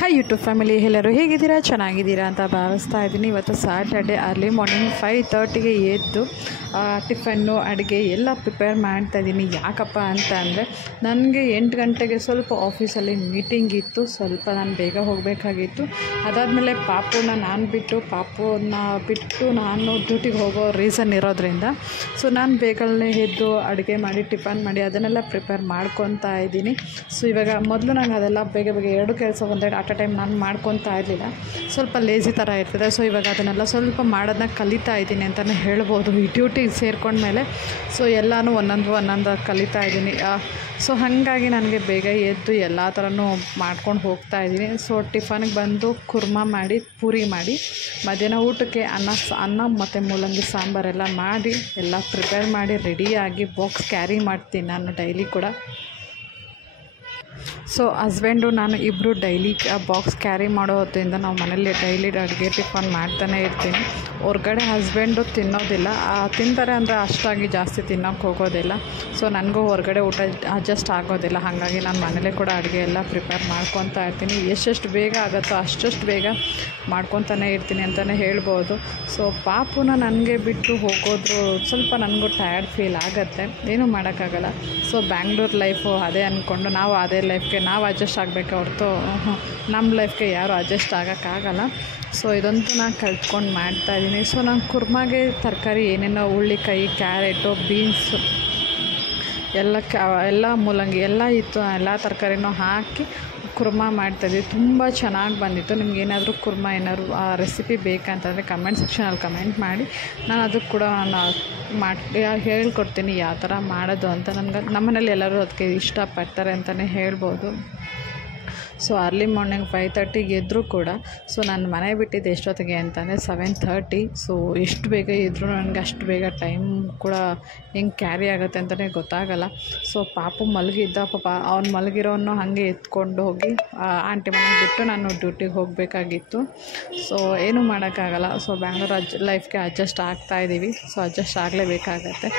Hi YouTube family, ಎಲ್ಲರೂ ಹೇಗಿದ್ದೀರಾ? ಚೆನ್ನಾಗಿದ್ದೀರಾ ಅಂತ ಭಾವಿಸ್ತಾ ಇದ್ದೀನಿ. ಇವತ್ತು ಸ್ಯಾಟರ್ಡೆ ಅರ್ಲಿ ಮಾರ್ನಿಂಗ್ 5:30ಗೆ ಎದ್ದು ಟಿಫನ್ನು ಅಡುಗೆ ಎಲ್ಲ ಪ್ರಿಪೇರ್ ಮಾಡ್ತಾಯಿದ್ದೀನಿ. ಯಾಕಪ್ಪ ಅಂತ ಅಂದರೆ ನನಗೆ 8 ಗಂಟೆಗೆ ಸ್ವಲ್ಪ ಆಫೀಸಲ್ಲಿ ಮೀಟಿಂಗ್ ಇತ್ತು, ಸ್ವಲ್ಪ ನಾನು ಬೇಗ ಹೋಗಬೇಕಾಗಿತ್ತು. ಅದಾದಮೇಲೆ ಪಾಪುನ ಬಿಟ್ಟು ನಾನು ಡ್ಯೂಟಿಗೆ ಹೋಗೋ ರೀಸನ್ ಇರೋದ್ರಿಂದ ನಾನು ಬೇಗನೆ ಎದ್ದು ಅಡುಗೆ ಮಾಡಿ ಟಿಫನ್ ಮಾಡಿ ಅದನ್ನೆಲ್ಲ ಪ್ರಿಪೇರ್ ಮಾಡ್ಕೊತಾ ಇದ್ದೀನಿ. ಇವಾಗ ಮೊದಲು ನಾನು ಅದೆಲ್ಲ ಬೇಗ ಎರಡು ಕೆಲಸ ಒಂದೇ ಅಟ್ ಅ ಟೈಮ್ ನಾನು ಮಾಡ್ಕೊತಾ ಇರಲಿಲ್ಲ, ಸ್ವಲ್ಪ ಲೇಜಿ ಥರ ಇರ್ತದೆ. ಇವಾಗ ಅದನ್ನೆಲ್ಲ ಸ್ವಲ್ಪ ಮಾಡೋದನ್ನ ಕಲಿತಾ ಇದ್ದೀನಿ ಅಂತಲೇ ಹೇಳ್ಬೋದು. ಈ ಡ್ಯೂಟಿಗೆ ಸೇರ್ಕೊಂಡ್ಮೇಲೆ ಎಲ್ಲನೂ ಒಂದೊಂದು ಕಲಿತಾ ಇದ್ದೀನಿ. ಹಾಗಾಗಿ ನನಗೆ ಬೇಗ ಎದ್ದು ಎಲ್ಲ ಥರನೂ ಮಾಡ್ಕೊಂಡು ಹೋಗ್ತಾ ಇದ್ದೀನಿ. ಟಿಫನ್ಗೆ ಬಂದು ಕುರ್ಮಾ ಮಾಡಿ ಪೂರಿ ಮಾಡಿ, ಮಧ್ಯಾಹ್ನ ಊಟಕ್ಕೆ ಅನ್ನ ಮತ್ತು ಮೂಲಂಗಿ ಸಾಂಬಾರೆಲ್ಲ ಮಾಡಿ ಎಲ್ಲ ಪ್ರಿಪೇರ್ ಮಾಡಿ ರೆಡಿಯಾಗಿ ಬಾಕ್ಸ್ ಕ್ಯಾರಿ ಮಾಡ್ತೀನಿ ನಾನು ಡೈಲಿ ಕೂಡ. ಹಸ್ಬೆಂಡು ನಾನು ಇಬ್ಬರು ಡೈಲಿ ಬಾಕ್ಸ್ ಕ್ಯಾರಿ ಮಾಡೋ ಹೊತ್ತಿಂದ ನಾವು ಮನೇಲಿ ಡೈಲಿ ಅಡುಗೆ ಟಿಫನ್ ಮಾಡ್ತಾನೆ ಇರ್ತೀನಿ. ಹೊರ್ಗಡೆ ಹಸ್ಬೆಂಡು ತಿನ್ನೋದಿಲ್ಲ, ತಿಂತಾರೆ ಅಂದರೆ ಅಷ್ಟಾಗಿ ಜಾಸ್ತಿ ತಿನ್ನೋಕ್ಕೆ ಹೋಗೋದಿಲ್ಲ. ನನಗೂ ಹೊರಗಡೆ ಊಟ ಅಡ್ಜಸ್ಟ್ ಆಗೋದಿಲ್ಲ. ಹಾಗಾಗಿ ನಾನು ಮನೇಲೇ ಕೂಡ ಅಡುಗೆ ಎಲ್ಲ ಪ್ರಿಪೇರ್ ಮಾಡ್ಕೊತಾ ಇರ್ತೀನಿ. ಎಷ್ಟೆಷ್ಟು ಬೇಗ ಆಗುತ್ತೋ ಅಷ್ಟು ಬೇಗ ಮಾಡ್ಕೊತಾನೆ ಇರ್ತೀನಿ ಅಂತಲೇ ಹೇಳ್ಬೋದು. ಪಾಪುನ ನನಗೆ ಬಿಟ್ಟು ಹೋಗೋದ್ರು ಸ್ವಲ್ಪ ನನಗೂ ಟಯರ್ಡ್ ಫೀಲ್ ಆಗುತ್ತೆ, ಏನೂ ಮಾಡೋಕ್ಕಾಗಲ್ಲ. ಬ್ಯಾಂಗ್ಳೂರು ಲೈಫು ಅದೇ ಅಂದ್ಕೊಂಡು ನಾವು ಅದೇ ಲೈಫ್ಗೆ ನಾವು ಅಡ್ಜಸ್ಟ್ ಆಗಬೇಕು ಹೊರತು ನಮ್ಮ ಲೈಫ್ಗೆ ಯಾರೂ ಅಡ್ಜಸ್ಟ್ ಆಗೋಕ್ಕಾಗಲ್ಲ. ಇದಂತೂ ನಾನು ಕಲ್ತ್ಕೊಂಡು ಮಾಡ್ತಾಯಿದ್ದೀನಿ. ನಾನು ಕುರ್ಮಾಗೆ ತರಕಾರಿ ಏನೇನೋ ಹುಳ್ಳಿಕಾಯಿ, ಕ್ಯಾರೆಟು, ಬೀನ್ಸು ಎಲ್ಲ ಮೂಲಂಗಿ ಎಲ್ಲ ಇತ್ತು, ಎಲ್ಲ ತರಕಾರಿನೂ ಹಾಕಿ ಕುರ್ಮಾ ಮಾಡ್ತಾಯಿದ್ವಿ. ತುಂಬ ಚೆನ್ನಾಗಿ ಬಂದಿತ್ತು. ನಿಮ್ಗೆ ಏನಾದರೂ ಕುರ್ಮಾ ಏನಾದ್ರು ಆ ರೆಸಿಪಿ ಬೇಕಂತಂದರೆ ಕಮೆಂಟ್ ಸೆಕ್ಷನಲ್ಲಿ ಕಮೆಂಟ್ ಮಾಡಿ, ನಾನು ಅದಕ್ಕೆ ಕೂಡ ಹೇಳ್ಕೊಡ್ತೀನಿ ಯಾವ ಥರ ಮಾಡೋದು ಅಂತ. ನಮ್ಮನೇಲಿ ಎಲ್ಲರೂ ಅದಕ್ಕೆ ಇಷ್ಟಪಡ್ತಾರೆ ಅಂತಲೇ ಹೇಳ್ಬೋದು. ಅರ್ಲಿ ಮಾರ್ನಿಂಗ್ 5:30ಗೆ ಎದ್ದರೂ ಕೂಡ ನಾನು ಮನೆ ಬಿಟ್ಟಿದ್ದು ಎಷ್ಟೊತ್ತಿಗೆ ಅಂತಂದರೆ 7:30. ಎಷ್ಟು ಬೇಗ ಇದ್ದರೂ ನನಗೆ ಅಷ್ಟು ಬೇಗ ಟೈಮ್ ಕೂಡ ಹೆಂಗೆ ಕ್ಯಾರಿ ಆಗುತ್ತೆ ಅಂತಲೇ ಗೊತ್ತಾಗಲ್ಲ. ಪಾಪು ಮಲಗಿದ್ದ, ಪಾಪ ಅವ್ನು ಮಲಗಿರೋನು ಹಾಗೆ ಎತ್ಕೊಂಡು ಹೋಗಿ ಆಂಟಿ ಮನೆಗೆ ಬಿಟ್ಟು ನಾನು ಡ್ಯೂಟಿಗೆ ಹೋಗಬೇಕಾಗಿತ್ತು. ಏನೂ ಮಾಡೋಕ್ಕಾಗಲ್ಲ. ಬ್ಯಾಂಗ್ಳೂರು ಲೈಫ್ಗೆ ಅಡ್ಜಸ್ಟ್ ಆಗ್ತಾಯಿದ್ದೀವಿ. ಅಡ್ಜಸ್ಟ್ ಆಗಲೇಬೇಕಾಗತ್ತೆ.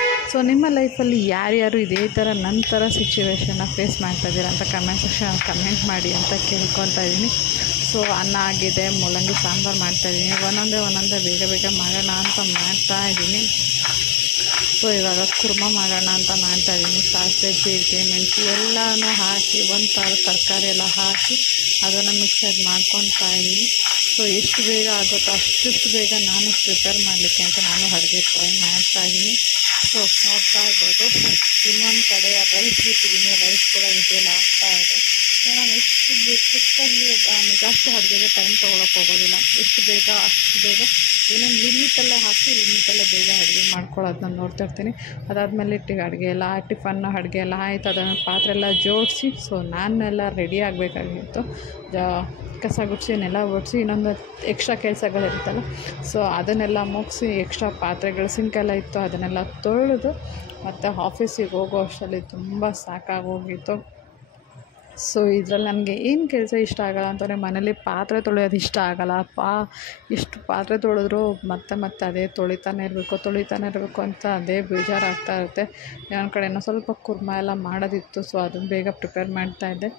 ನಿಮ್ಮ ಲೈಫಲ್ಲಿ ಯಾರ್ಯಾರು ಇದೇ ಥರ ನನ್ನ ಥರ ಸಿಚುವೇಶನ್ನ ಫೇಸ್ ಮಾಡ್ತಾಯಿದ್ದೀರಾ ಅಂತ ಕಮೆಂಟ್ ಸೆಕ್ಷನಲ್ಲಿ ಕಮೆಂಟ್ ಮಾಡಿ ಅಂತ ಕೇಳ್ಕೊತಾ ಇದ್ದೀನಿ. ಅನ್ನ ಆಗಿದೆ, ಮೂಲಂಗಿ ಸಾಂಬಾರು ಮಾಡ್ತಾಯಿದ್ದೀನಿ. ಒಂದೊಂದೇ ಬೇಗ ಮಾಡೋಣ ಅಂತ ಮಾಡ್ತಾಯಿದ್ದೀನಿ. ಇವಾಗ ಕುರ್ಮಾ ಮಾಡೋಣ ಅಂತ ಮಾಡ್ತಾಯಿದ್ದೀನಿ. ಸಾಸಿವೆ, ಜೀರಿಗೆ, ಮೆಣಸು ಎಲ್ಲನೂ ಹಾಕಿ ಒಂದು ತರಕಾರಿ ಎಲ್ಲ ಹಾಕಿ ಅದನ್ನು ಮಿಕ್ಸರ್ ಮಾಡ್ಕೊತಾ ಇದ್ದೀನಿ. ಎಷ್ಟು ಬೇಗ ಆಗುತ್ತೋ ಅಷ್ಟು ಬೇಗ ನಾನು ಪ್ರಿಪೇರ್ ಮಾಡಲಿಕ್ಕೆ ಅಂತ ನಾನು ಅಡುಗೆ ಟ್ರೈ ಮಾಡ್ತಾಯಿದ್ದೀನಿ. ನೋಡ್ತಾ ಇರ್ಬೋದು, ಇನ್ನೊಂದು ಕಡೆ ರೈಸ್ ಇಟ್ಟಿದ್ದೀನಿ, ರೈಸ್ ಕೂಡ ವಿಷಯಲ್ಲ ಆಗ್ತಾಯಿದೆ. ನಾನು ಎಷ್ಟು ಚಿಕ್ಕಲ್ಲಿ ಜಾಸ್ತಿ ಅಡುಗೆಗೆ ಟೈಮ್ ತೊಗೊಳಕ್ಕೆ ಹೋಗೋದಿಲ್ಲ. ಎಷ್ಟು ಬೇಗ ಅಷ್ಟು ಬೇಗ ಏನೇನು ಲಿಮಿಟಲ್ಲೇ ಹಾಕಿ ಲಿಮಿಟಲ್ಲೇ ಬೇಗ ಅಡುಗೆ ಮಾಡ್ಕೊಳ್ಳೋದನ್ನ ನೋಡ್ತಾ ಇರ್ತೀನಿ. ಅದಾದಮೇಲೆ ಅಡುಗೆ ಎಲ್ಲ ಟಿಫನ್ ಅಡುಗೆ ಎಲ್ಲ ಆಯಿತು. ಅದನ್ನು ಪಾತ್ರೆ ಎಲ್ಲ ಜೋಡಿಸಿ ನಾನೆಲ್ಲ ರೆಡಿ ಆಗಬೇಕಾಗಿತ್ತು. ಕಸ ಗುಡಿಸಿ ನೆಲ ಒಡಿಸಿ ಇನ್ನೊಂದು ಎಕ್ಸ್ಟ್ರಾ ಕೆಲಸಗಳಿರುತ್ತಲ್ಲ, ಅದನ್ನೆಲ್ಲ ಮುಗಿಸಿ ಎಕ್ಸ್ಟ್ರಾ ಪಾತ್ರೆಗಳು ಸಿಂಕೆಲ್ಲ ಇತ್ತು ಅದನ್ನೆಲ್ಲ ತೊಳೆದು ಮತ್ತು ಆಫೀಸಿಗೆ ಹೋಗೋ ಅಷ್ಟರಲ್ಲಿ ತುಂಬ ಸಾಕಾಗೋಗಿತ್ತು. ಇದರಲ್ಲಿ ನನಗೆ ಏನು ಕೆಲಸ ಇಷ್ಟ ಆಗೋಲ್ಲ ಅಂತಂದರೆ ಮನೇಲಿ ಪಾತ್ರೆ ತೊಳೆಯೋದು ಇಷ್ಟ ಆಗೋಲ್ಲ. ಎಷ್ಟು ಪಾತ್ರೆ ತೊಳೆದ್ರೂ ಮತ್ತೆ ಅದೇ ತೊಳಿತಾನೆ ಇರಬೇಕು ಅಂತ ಅದೇ ಬೇಜಾರಾಗ್ತಾ ಇರುತ್ತೆ. ನನ್ನ ಕಡೆ ಸ್ವಲ್ಪ ಕುರ್ಮಾ ಎಲ್ಲ ಮಾಡೋದಿತ್ತು, ಅದನ್ನು ಬೇಗ ಪ್ರಿಪೇರ್ ಮಾಡ್ತಾಯಿದ್ದೆ.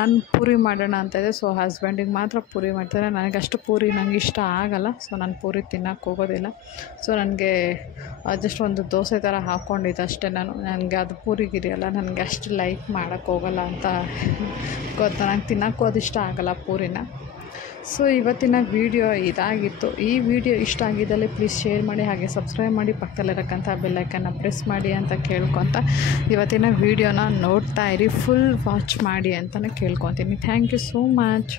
ನಾನು ಪೂರಿ ಮಾಡೋಣ ಅಂತ ಇದೆ. ಹಸ್ಬೆಂಡಿಗೆ ಮಾತ್ರ ಪೂರಿ ಮಾಡ್ತಾರೆ. ನನಗೆ ಅಷ್ಟು ಪೂರಿ ನನಗೆ ಇಷ್ಟ ಆಗೋಲ್ಲ. ನಾನು ಪೂರಿ ತಿನ್ನೋಕ್ಕೆ ಹೋಗೋದಿಲ್ಲ. ನನಗೆ ಜಸ್ಟ್ ಒಂದು ದೋಸೆ ಥರ ಹಾಕ್ಕೊಂಡಿದ್ದೆ ಅಷ್ಟೇ. ನನಗೆ ಅದು ಪೂರಿಗಿರಿಯಲ್ಲ, ನನಗೆ ಅಷ್ಟು ಲೈಕ್ ಮಾಡೋಕ್ಕೆ ಹೋಗೋಲ್ಲ ಅಂತ ಗೊತ್ತಾ. ನಂಗೆ ತಿನ್ನೋಕ್ಕೂ ಅದು ಇಷ್ಟ ಆಗೋಲ್ಲ ಪೂರಿನ. ಇವತ್ತಿನ ವಿಡಿಯೋ ಇದಾಗಿತ್ತು. ಈ ವಿಡಿಯೋ ಇಷ್ಟ ಆಗಿದ್ದಲ್ಲಿ ಪ್ಲೀಸ್ ಶೇರ್ ಮಾಡಿ, ಹಾಗೆ ಸಬ್ಸ್ಕ್ರೈಬ್ ಮಾಡಿ, ಪಕ್ಕದಲ್ಲಿರಕ್ಕಂಥ ಬೆಲ್ಲೈಕನ್ನ ಪ್ರೆಸ್ ಮಾಡಿ ಅಂತ ಕೇಳ್ಕೊತ ಇವತ್ತಿನ ವಿಡಿಯೋನ ನೋಡ್ತಾ ಇರಿ, ಫುಲ್ ವಾಚ್ ಮಾಡಿ ಅಂತಲೇ ಕೇಳ್ಕೊತೀನಿ. Thank you so much.